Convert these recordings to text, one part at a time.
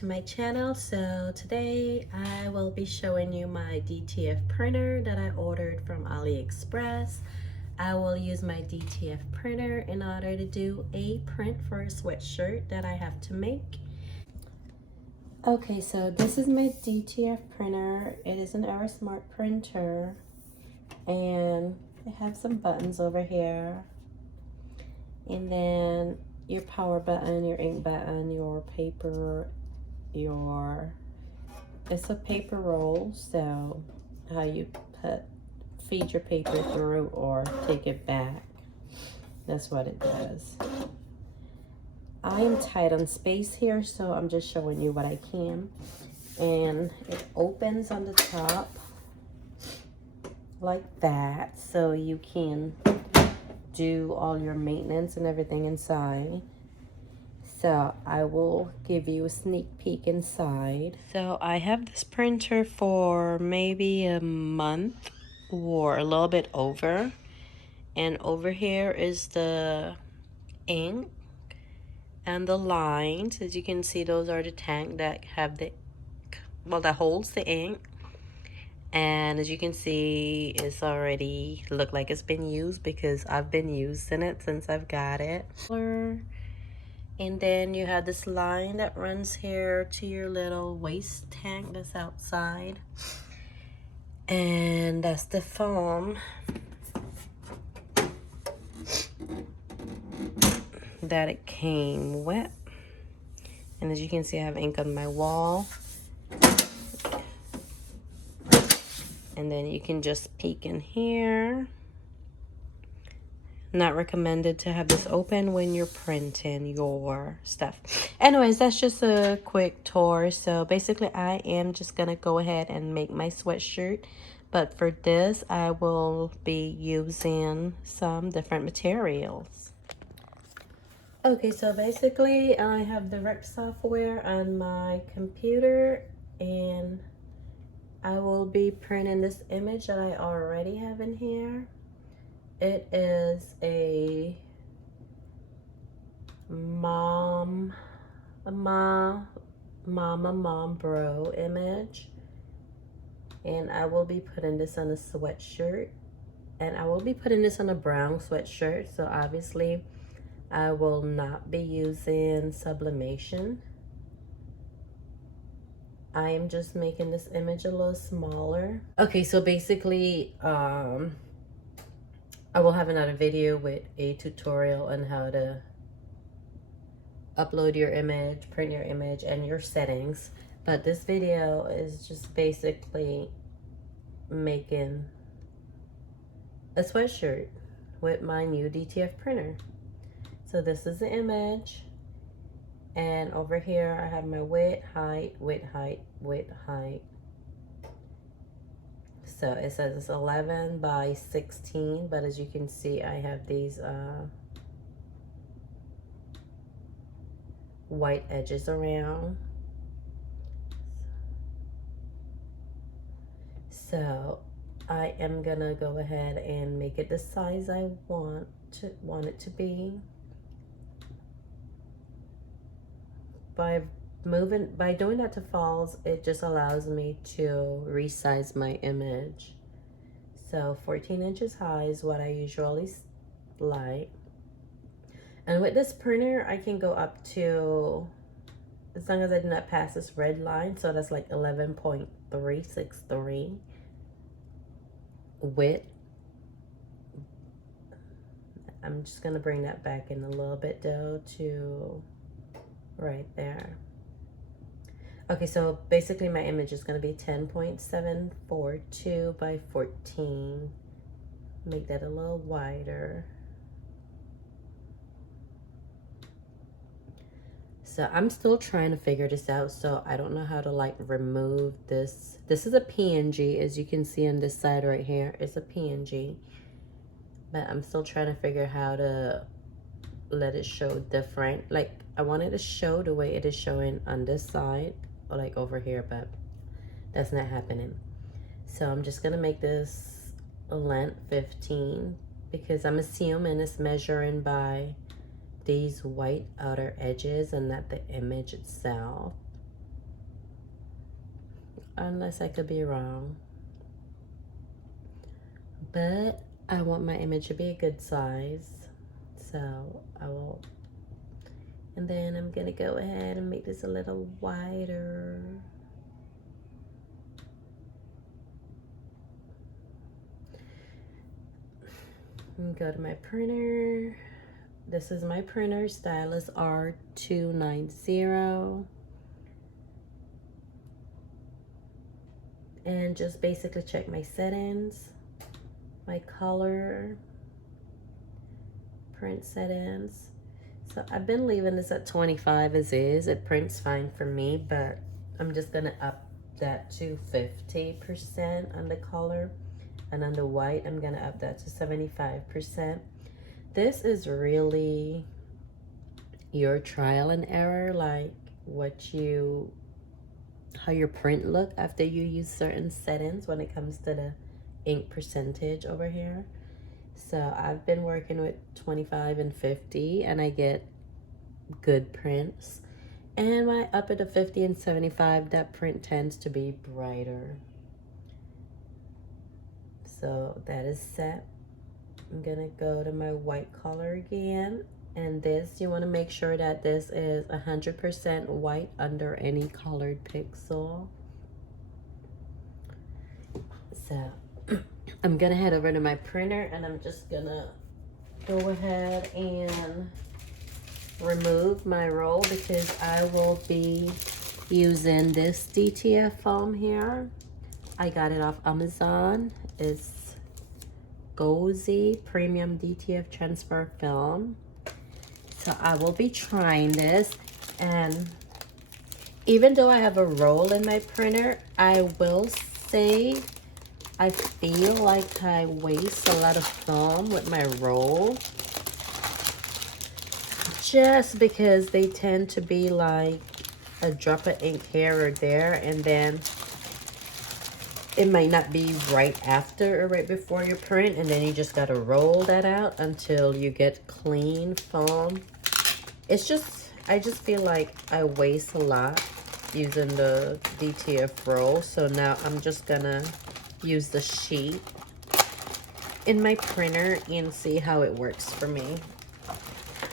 to my channel. So today I will be showing you my DTF printer that I ordered from AliExpress. I will use my DTF printer in order to do a print for a sweatshirt that I have to make. Okay, so this is my DTF printer. It is an Erasmart printer and I have some buttons over here, and then your power button, your ink button, your paper, it's a paper roll, so how you feed your paper through or take it back, that's what it does. I am tight on space here, so I'm just showing you what I can. And it opens on the top like that, so you can do all your maintenance and everything inside. So I will give you a sneak peek inside. So I have this printer for maybe a month or a little bit over. And over here is the ink and the lines. As you can see, those are the tank that have the, well, that holds the ink. And as you can see, it's already looked like it's been used because I've been using it since I've got it. And then you have this line that runs here to your little waste tank that's outside. And that's the foam that it came with. And as you can see, I have ink on my wall. And then you can just peek in here. Not recommended to have this open when you're printing your stuff. Anyways, that's just a quick tour. So basically, I am just gonna go ahead and make my sweatshirt. But for this, I will be using some different materials. Okay, so basically, I have the rep software on my computer, and I will be printing this image that I already have in here. It is a mom bro image, and I will be putting this on a sweatshirt, and I will be putting this on a brown sweatshirt. So obviously I will not be using sublimation. I am just making this image a little smaller. Okay, so basically I will have another video with a tutorial on how to upload your image, print your image, and your settings. But this video is just basically making a sweatshirt with my new DTF printer. So this is the image. And over here I have my width, height, width, height, width, height. So it says it's 11 by 16, but as you can see, I have these white edges around. So I am gonna go ahead and make it the size I want it to be. By doing that to falls, it just allows me to resize my image. So 14 inches high is what I usually like. And with this printer, I can go up to, as long as I do not pass this red line, so that's like 11.363 width. I'm just gonna bring that back in a little bit though to right there. Okay, so basically my image is going to be 10.742 by 14. Make that a little wider. So I'm still trying to figure this out, so I don't know how to like remove this. This is a PNG, as you can see on this side right here. It's a PNG, but I'm still trying to figure how to let it show different. Like I wanted to show the way it is showing on this side, or like over here, but that's not happening. So I'm just gonna make this a length 15 because I'm assuming it's measuring by these white outer edges and not the image itself. unless I could be wrong. But I want my image to be a good size, so I will. And then I'm gonna go ahead and make this a little wider. And go to my printer. This is my printer, Stylus R290. And just basically check my settings, my color, print settings. So I've been leaving this at 25 as is. It prints fine for me, but I'm just gonna up that to 50% on the color. And on the white, I'm gonna up that to 75%. This is really your trial and error, like how your print look after you use certain settings when it comes to the ink percentage over here. So I've been working with 25 and 50 and I get good prints. And when I up it to 50 and 75, that print tends to be brighter. So that is set. I'm gonna go to my white color again. And this, you wanna make sure that this is 100% white under any colored pixel. So I'm gonna head over to my printer and I'm just gonna go ahead and remove my roll because I will be using this DTF foam here. I got it off Amazon. It's Gozye Premium DTF Transfer Film. So I will be trying this, and even though I have a roll in my printer, I will say I feel like I waste a lot of film with my roll, just because they tend to be like a drop of ink here or there, and then it might not be right after or right before you print, and then you just gotta roll that out until you get clean foam. It's just, I just feel like I waste a lot using the DTF roll. So now I'm just gonna use the sheet in my printer and see how it works for me.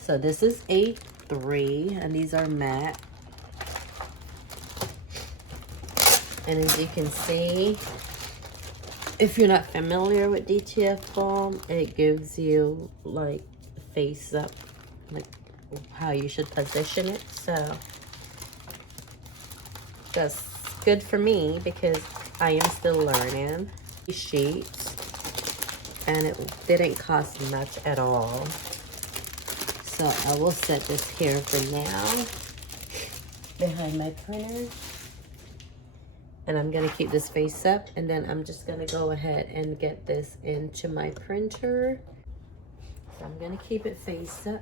So this is A3 and these are matte. And as you can see, if you're not familiar with DTF foam, it gives you like face up, like how you should position it. So that's good for me because I am still learning these sheets, and it didn't cost much at all. So I will set this here for now behind my printer. And I'm gonna keep this face up, and then I'm just gonna go ahead and get this into my printer. So I'm gonna keep it face up.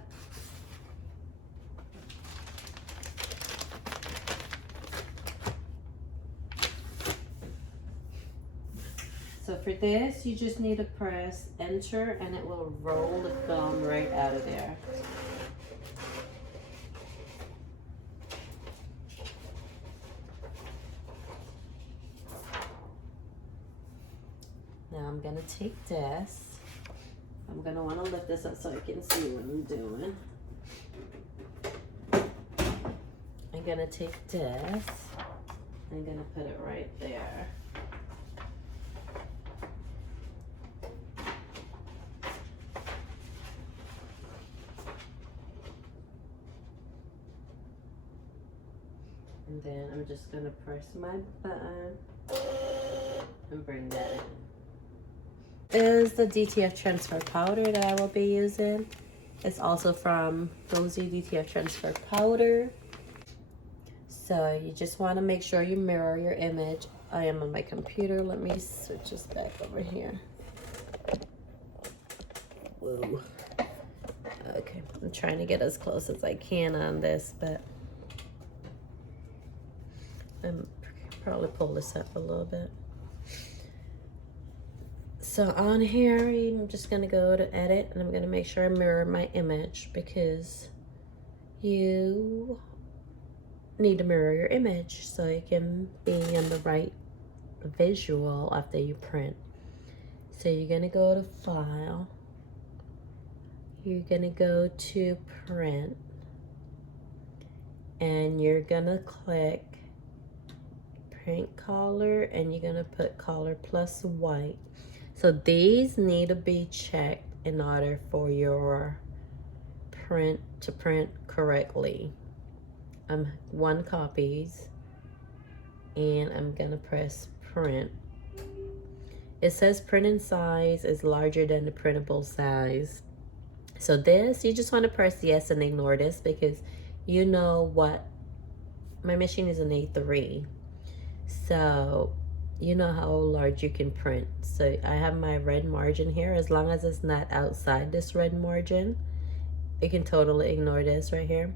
So for this, you just need to press enter and it will roll the film right out of there. Now I'm gonna take this. I'm gonna wanna lift this up so I can see what I'm doing. I'm gonna take this. I'm gonna put it right there. And then I'm just gonna press my button and bring that in. Is the DTF transfer powder that I will be using. It's also from Gozye Dtf transfer powder. So you just want to make sure you mirror your image. I am on my computer. Let me switch this back over here. Whoa. Okay, I'm trying to get as close as I can on this, but I'm probably pull this up a little bit. So on here, I'm just gonna go to edit and I'm gonna make sure I mirror my image because you need to mirror your image so you can be in the right visual after you print. So you're gonna go to File, you're gonna go to Print, and you're gonna click Print Color, and you're gonna put Color plus White. So these need to be checked in order for your print to print correctly. I'm 1 copies, and I'm gonna press Print. It says printing size is larger than the printable size. So this, you just want to press yes and ignore this, because you know what, my machine is an A3. So you know how large you can print. So I have my red margin here. As long as it's not outside this red margin, you can totally ignore this right here.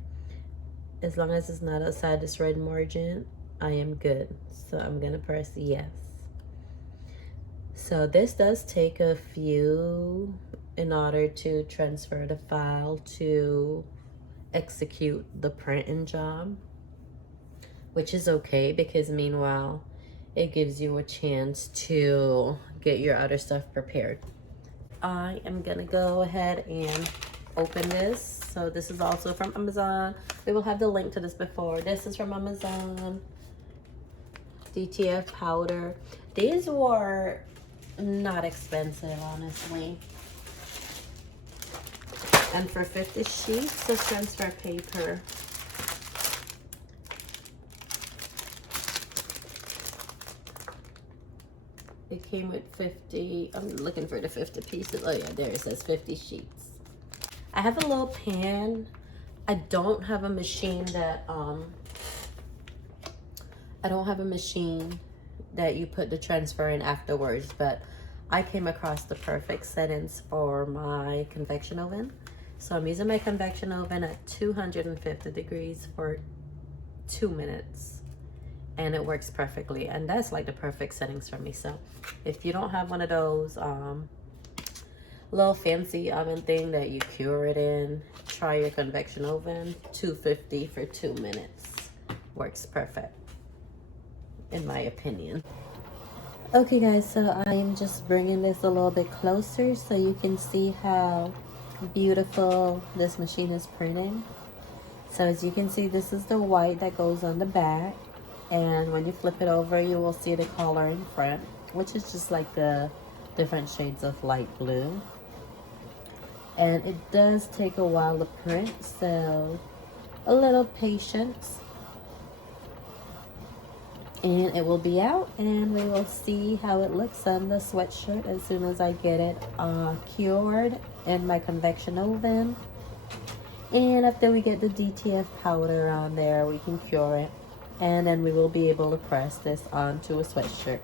As long as it's not outside this red margin, I am good. So I'm gonna press yes. So this does take a few in order to transfer the file to execute the printing job, which is okay, because meanwhile it gives you a chance to get your other stuff prepared. I am gonna go ahead and open this. So this is also from Amazon. We will have the link to this before. This is from Amazon. DTF powder. These were not expensive, honestly. And for 50 sheets of transfer paper, it came with 50. I'm looking for the 50 pieces. Oh yeah, there it says 50 sheets. I have a little pan. I don't have a machine that you put the transfer in afterwards, but I came across the perfect settings for my convection oven. So I'm using my convection oven at 250 degrees for 2 minutes, and it works perfectly. And that's like the perfect settings for me. So if you don't have one of those little fancy oven thing that you cure it in, try your convection oven. 250 for 2 minutes works perfect, in my opinion. Okay guys, so I'm just bringing this a little bit closer so you can see how beautiful this machine is printing. So as you can see, this is the white that goes on the back, and when you flip it over, you will see the color in front, which is just like the different shades of light blue. And it does take a while to print, so a little patience, and it will be out, and we will see how it looks on the sweatshirt as soon as I get it cured in my convection oven. And after we get the DTF powder on there, we can cure it, and then we will be able to press this onto a sweatshirt.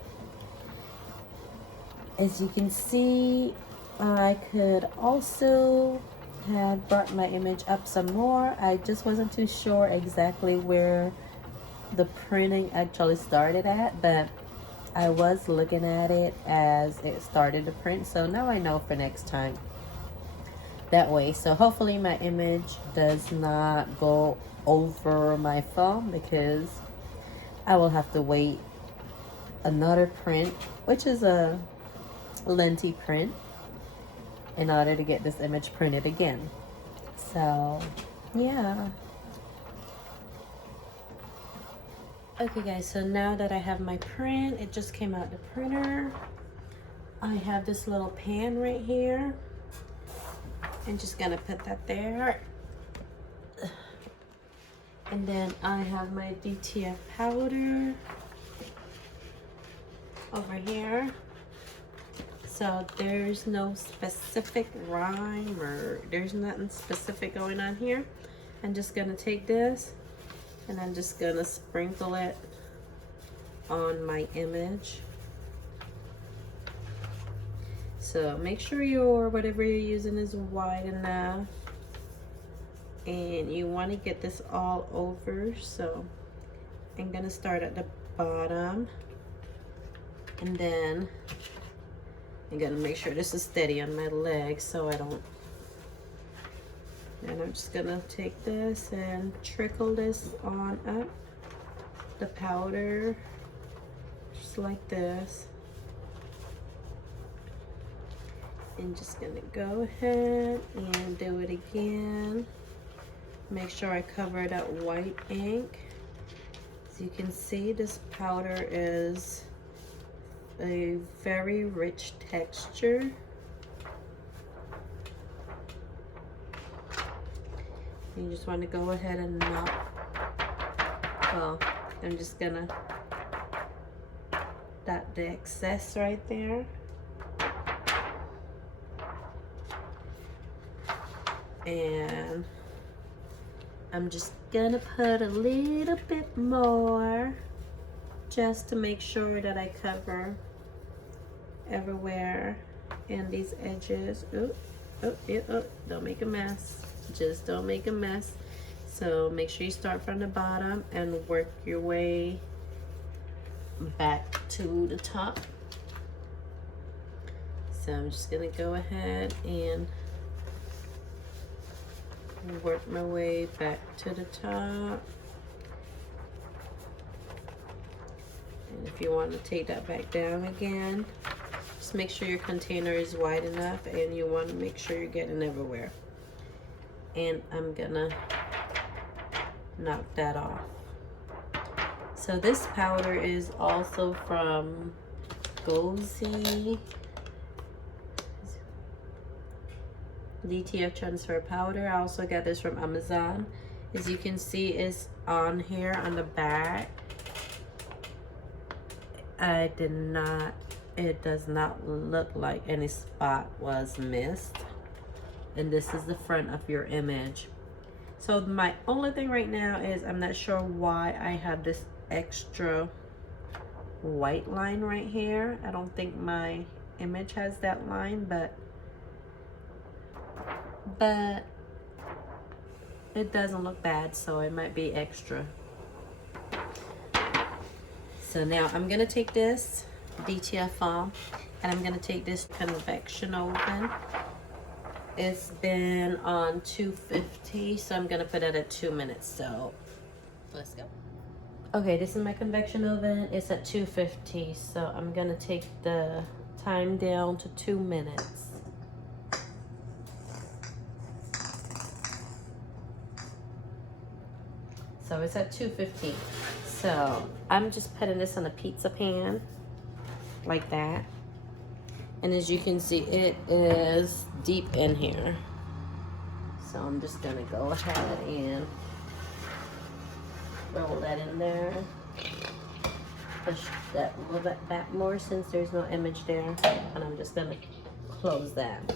As you can see, I could also have brought my image up some more. I just wasn't too sure exactly where the printing actually started at, but I was looking at it as it started to print, so now I know for next time that way. So hopefully my image does not go over my phone, because I will have to wait another print, which is a lengthy print, in order to get this image printed again. So yeah. Okay guys, so now that I have my print, it just came out the printer. I have this little pan right here. I'm just gonna put that there. And then I have my DTF powder over here. So there's no specific rhyme, or there's nothing specific going on here. I'm just gonna take this and I'm just gonna sprinkle it on my image. So make sure whatever you're using is wide enough, and you want to get this all over. So I'm gonna start at the bottom, and then I'm gonna make sure this is steady on my leg so I don't. And I'm just gonna take this and trickle this on up the powder. just like this. And just gonna go ahead and do it again. Make sure I cover that white ink. As you can see, this powder is a very rich texture. You just want to go ahead and knock. Well, I'm just gonna dot the excess right there. And I'm just gonna put a little bit more just to make sure that I cover everywhere in these edges. Don't make a mess. Just don't make a mess. So make sure you start from the bottom and work your way back to the top. So I'm just gonna go ahead and work my way back to the top. And if you want to take that back down again, just make sure your container is wide enough, and you want to make sure you're getting everywhere. And I'm gonna knock that off. So this powder is also from Gozye Dtf transfer powder. I also got this from Amazon. As you can see, it's on here on the back. It does not look like any spot was missed. And this is the front of your image. So my only thing right now is I'm not sure why I have this extra white line right here. I don't think my image has that line, but it doesn't look bad, so it might be extra. So now I'm gonna take this DTF and I'm gonna take this convection oven. It's been on 250, so I'm gonna put it at 2 minutes. So let's go. Okay, this is my convection oven. It's at 250, so I'm gonna take the time down to 2 minutes. So it's at 250. So I'm just putting this on a pizza pan like that. And as you can see, it is deep in here. So I'm just gonna go ahead and roll that in there. Push that a little bit back more since there's no image there. And I'm just gonna close that.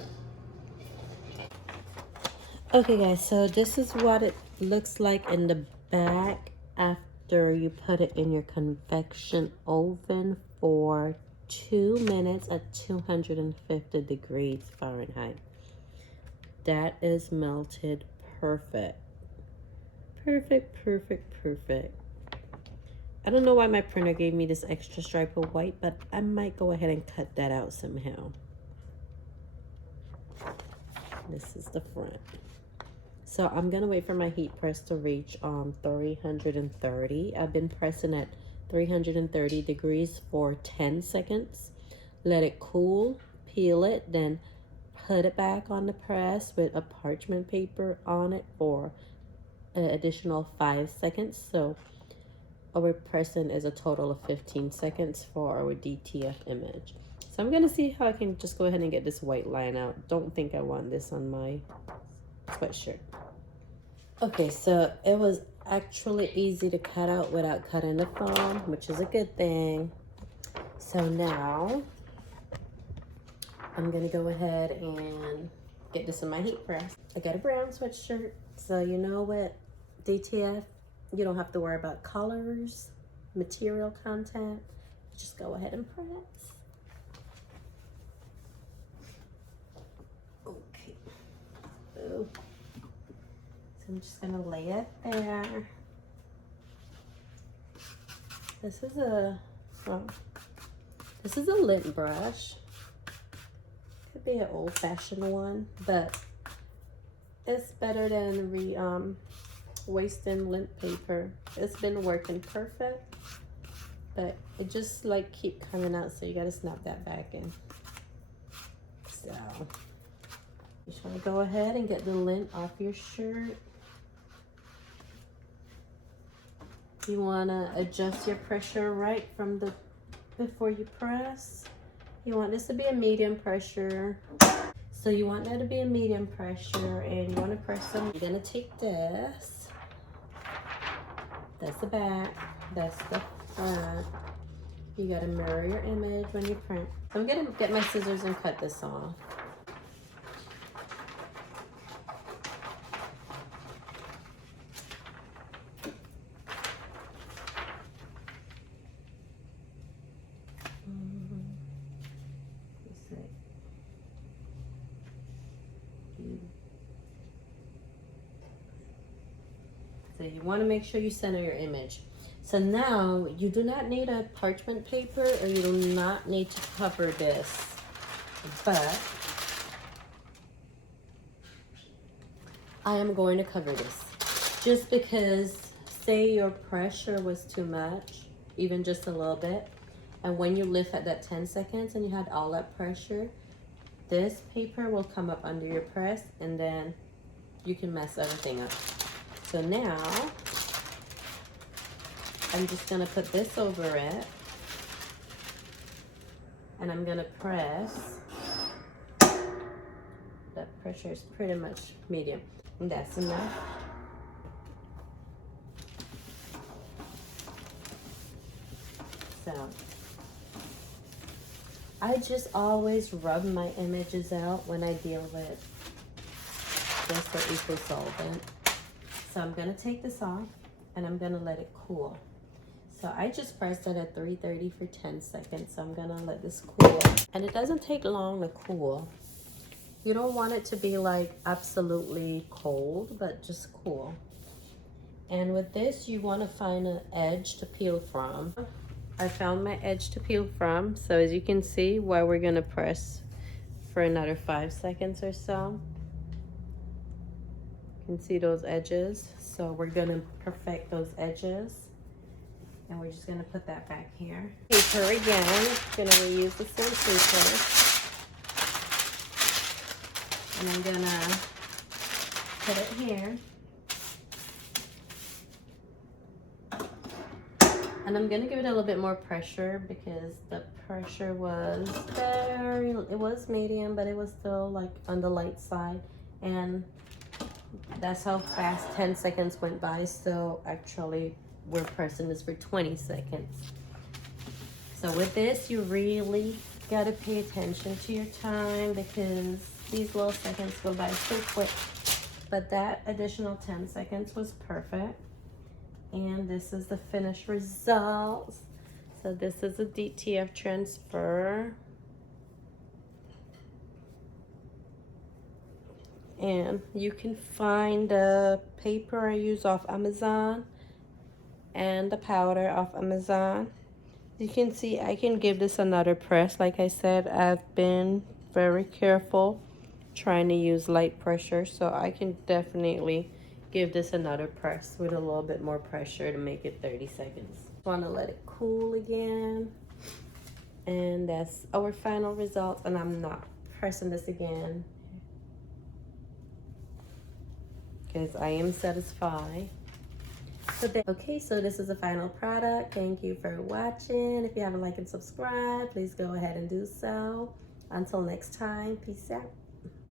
Okay guys, so this is what it looks like in the back after you put it in your convection oven for 2 minutes at 250 degrees Fahrenheit. That is melted perfect. Perfect, perfect, perfect. I don't know why my printer gave me this extra stripe of white, but I might go ahead and cut that out somehow. This is the front. So I'm gonna wait for my heat press to reach 330. I've been pressing at 330 degrees for 10 seconds. Let it cool, peel it, then put it back on the press with a parchment paper on it for an additional 5 seconds. So our pressing is a total of 15 seconds for our DTF image. So I'm gonna see how I can just go ahead and get this white line out. Don't think I want this on my sweatshirt. Okay, so it was actually easy to cut out without cutting the foam, which is a good thing. So now I'm gonna go ahead and get this in my heat press. I got a brown sweatshirt, so you know what, DTF, you don't have to worry about colors, material content. Just go ahead and press. Okay. Oh. So I'm just gonna lay it there. This is a lint brush. Could be an old-fashioned one, but it's better than wasting lint paper. It's been working perfect. but it just like keep coming out, so you gotta snap that back in. So you just wanna go ahead and get the lint off your shirt. You wanna adjust your pressure right from the before you press. You want this to be a medium pressure. So you want that to be a medium pressure, and you want to press them. You're gonna take this. That's the back. That's the front. You gotta mirror your image when you print. I'm gonna get my scissors and cut this off. So you want to make sure you center your image. So now you do not need a parchment paper, or you do not need to cover this, but I am going to cover this just because, say your pressure was too much, even just a little bit, and when you lift at that 10 seconds and you had all that pressure, this paper will come up under your press, and then you can mess everything up. So now I'm just gonna put this over it, and I'm gonna press. That pressure is pretty much medium, and that's enough. So I just always rub my images out when I deal with this or equal solvent. So I'm gonna take this off, and I'm gonna let it cool. So I just pressed it at 330 for 10 seconds. So I'm gonna let this cool. And it doesn't take long to cool. You don't want it to be like absolutely cold, but just cool. And with this, you wanna find an edge to peel from. I found my edge to peel from. So as you can see, while we're gonna press for another 5 seconds or so, you can see those edges. So we're gonna perfect those edges. And we're just gonna put that back here. Paper again, gonna reuse the same paper. And I'm gonna put it here. And I'm gonna give it a little bit more pressure because the pressure was there. It was medium, but it was still like on the light side. And that's how fast 10 seconds went by. So actually, we're pressing this for 20 seconds. So with this, you really gotta pay attention to your time because these little seconds go by so quick. But that additional 10 seconds was perfect. And this is the finished results. So this is a DTF transfer. And you can find the paper I use off Amazon and the powder off Amazon. You can see I can give this another press. Like I said, I've been very careful trying to use light pressure, so I can definitely give this another press with a little bit more pressure to make it 30 seconds. Want to let it cool again, and that's our final result. And I'm not pressing this again because I am satisfied. Okay, so this is the final product. Thank you for watching. If you haven't liked and subscribed, please go ahead and do so. Until next time, peace out.